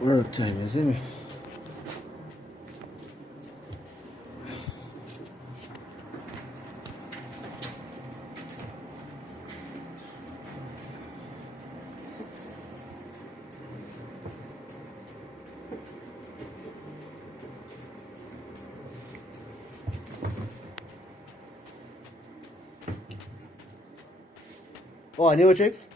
Work time, you see me? Oh, new tricks?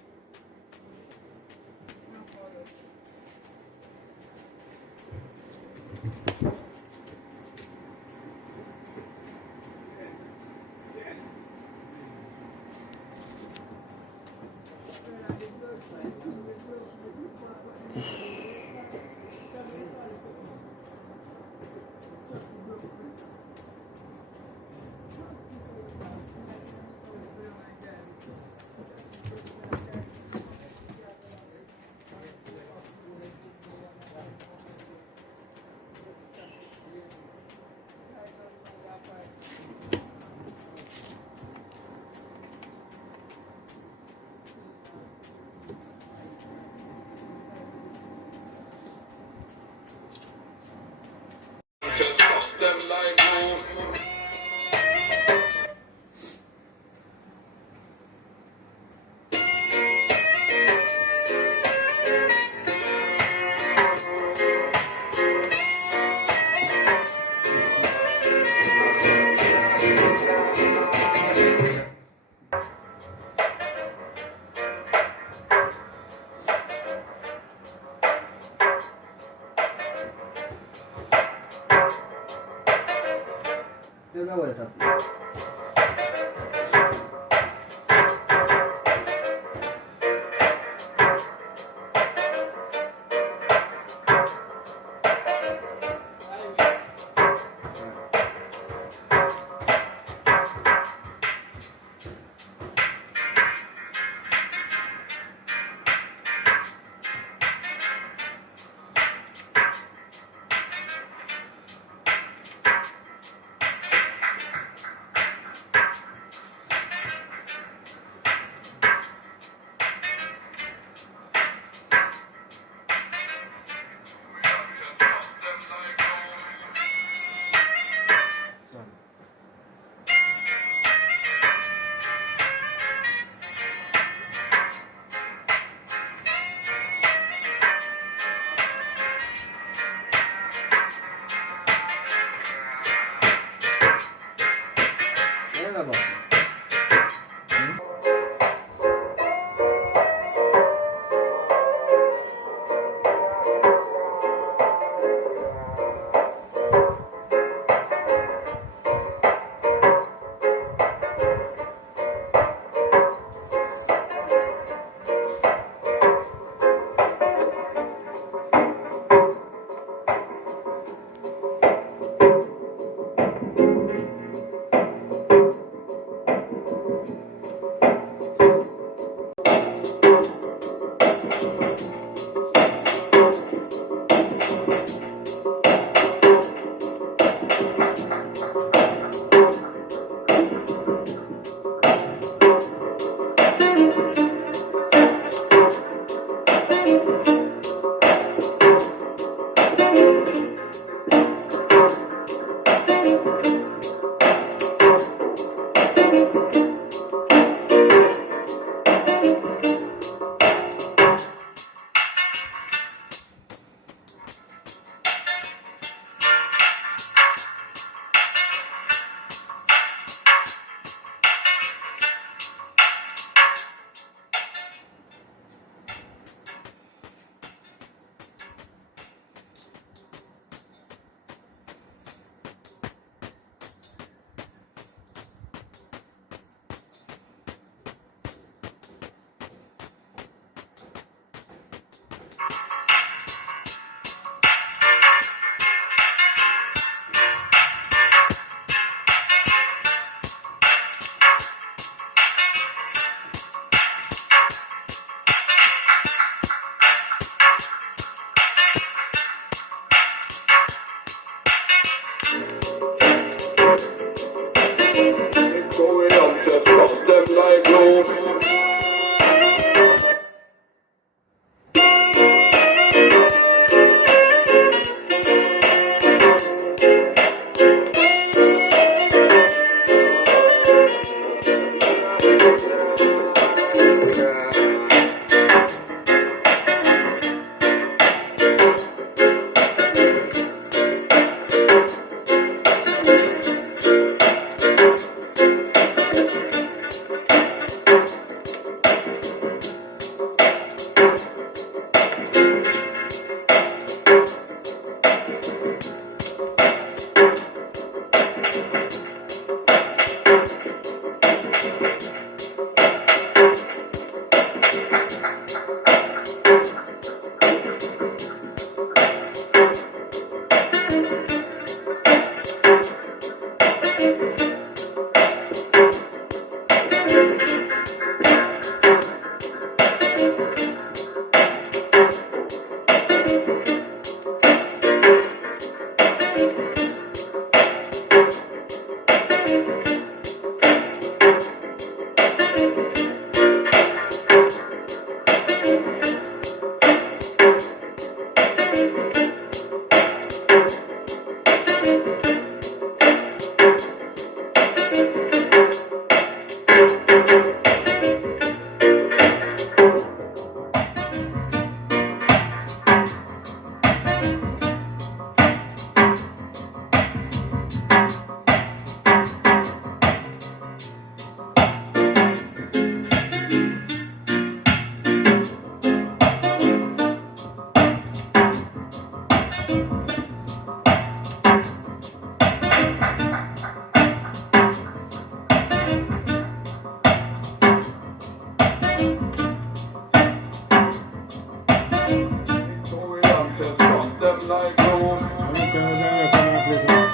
like glue.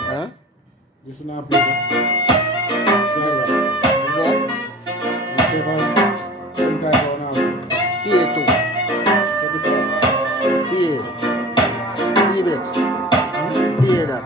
Huh? This is not bigger. What? PA2. PA. PBX. PA that.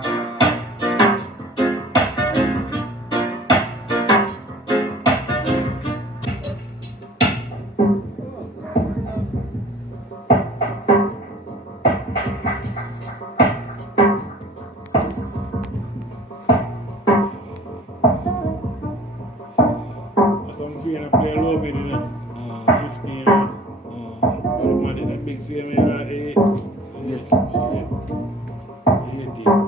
Some feeling play a low bit in it. 15. But the man in a big same at 8. 18.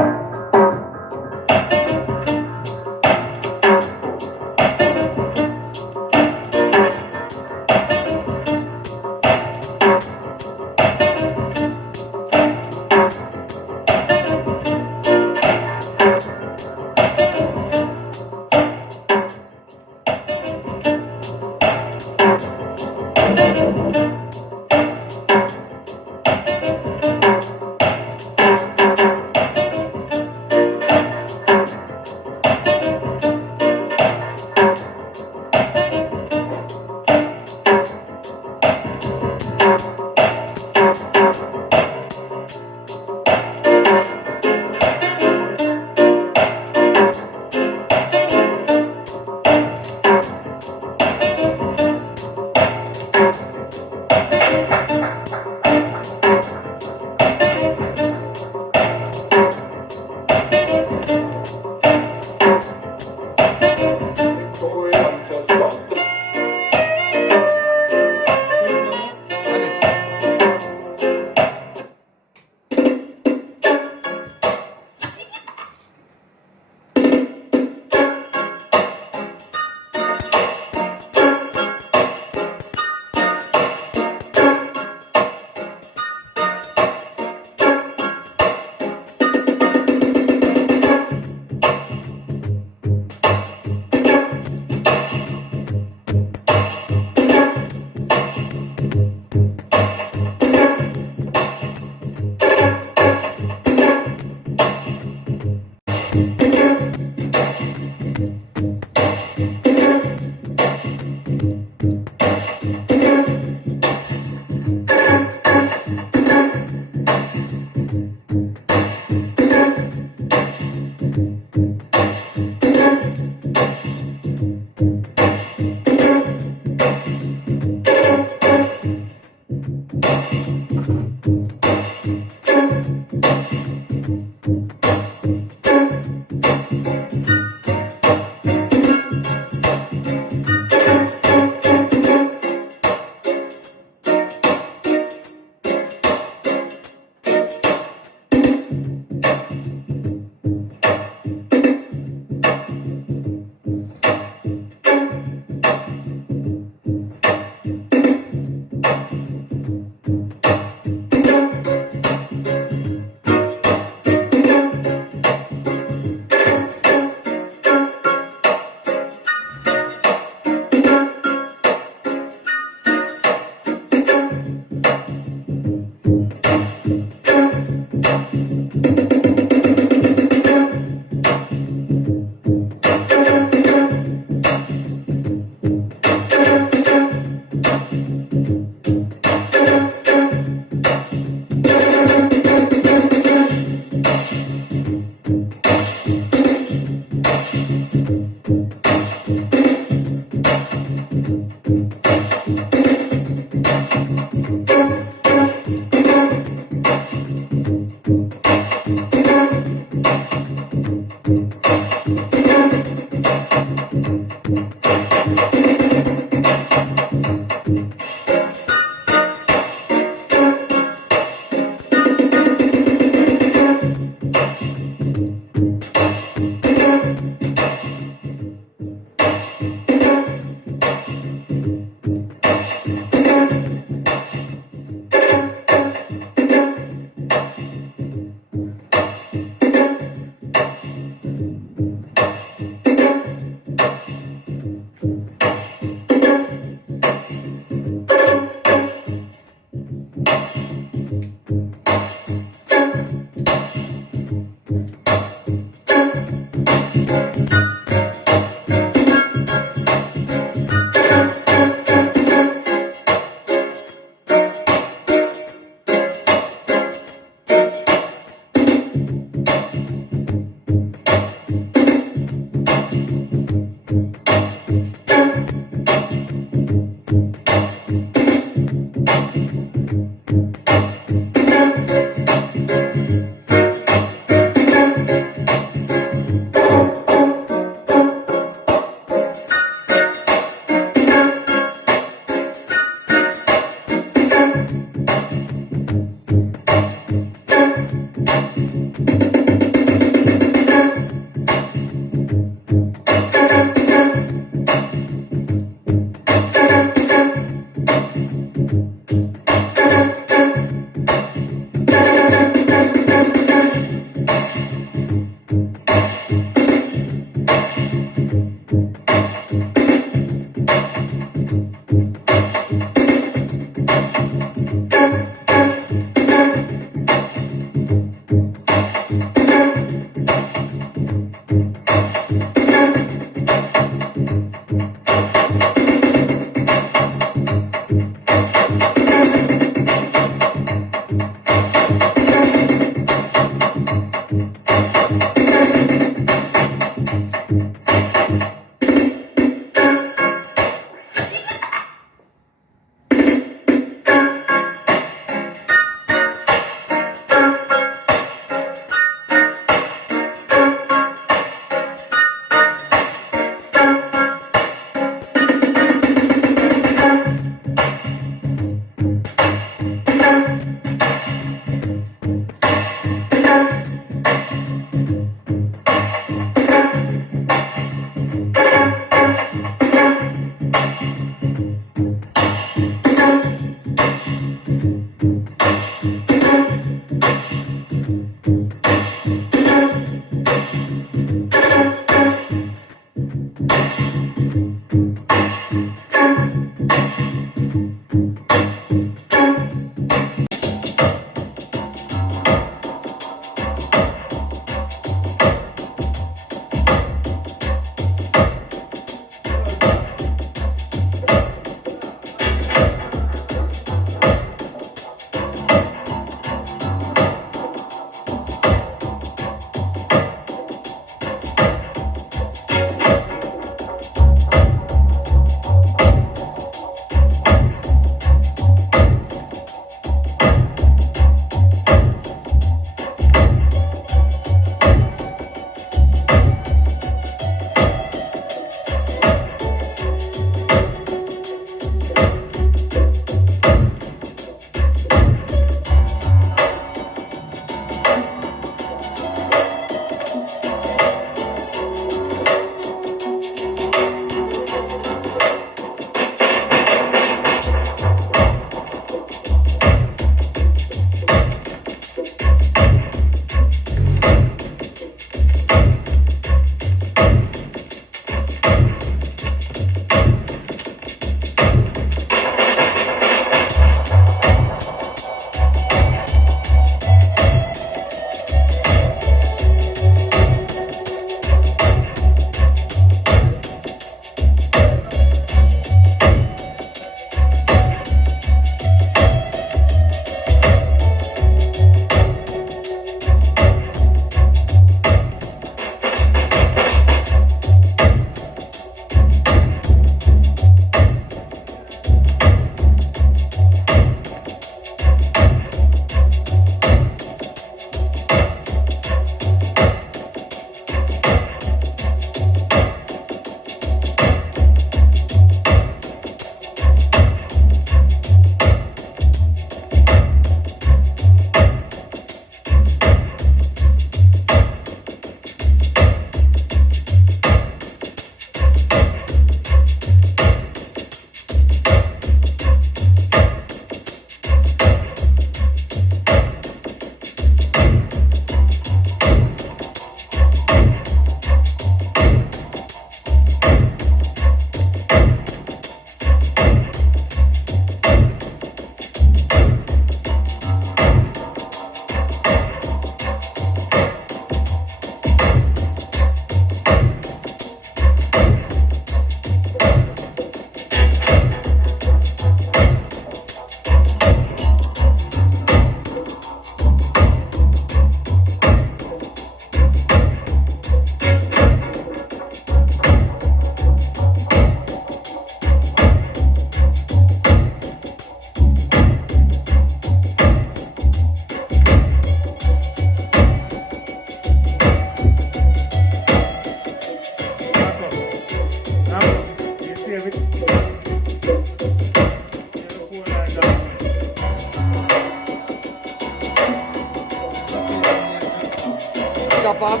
top off.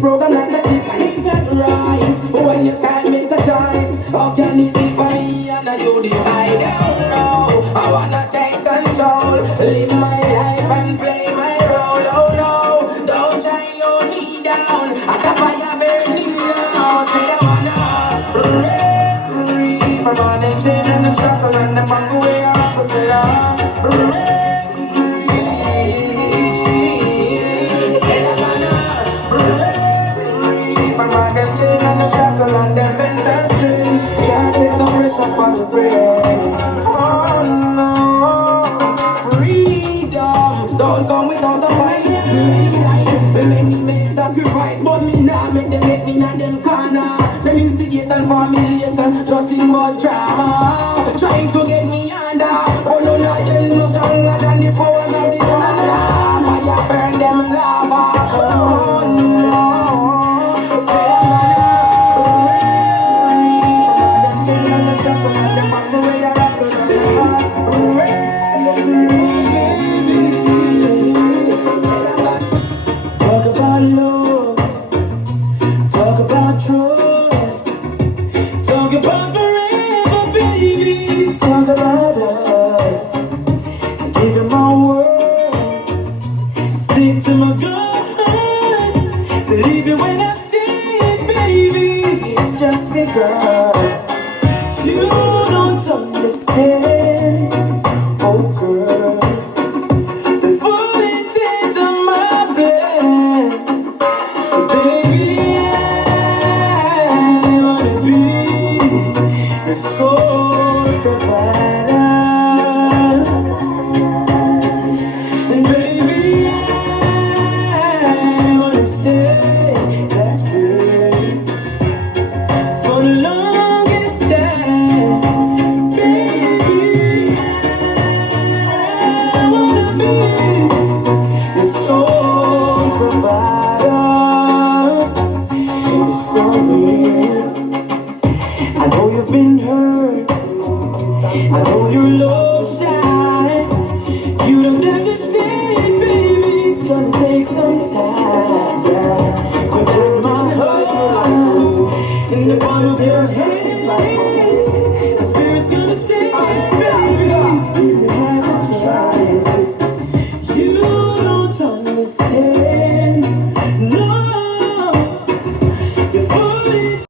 Program like the chip and it's not right. But when you can't make a choice, how can it be for me and you decide? Oh no, I wanna take control, live my life and play my role. Oh no, don't try your knee down, at the fire burning now. Say I wanna break free from all the chain and the shackle and the back away opposite. Break free. Say I wanna break from all them chain and the shackle and them bent and string. Can't take no pressure on the brain. Oh no, freedom don't come without a fight. Many die, many make sacrifice, but me nah make them let me in them corner. Them instigate and formulation, nothing but drama. Trying to get me under, but none of them no stronger than the powers of the Father. Fire burn them lava. Oh no. Talk about love, talk about trust, talk about forever, baby. Talk about us. I give you my word, stick to my guns. Believe it when I say it, baby. It's just because you don't understand, oh girl. The full intent of my plan, baby. I wanna be the sole provider, and baby, I wanna stay that way for the longest time. Baby, I wanna be the sole provider. It's so real. I know you've been hurt, I know your love shine. You don't have to say it, baby. It's gonna take some time, yeah, to turn my heart in the palm of your hand. The spirit's gonna stay, baby. You have a chance. You don't understand.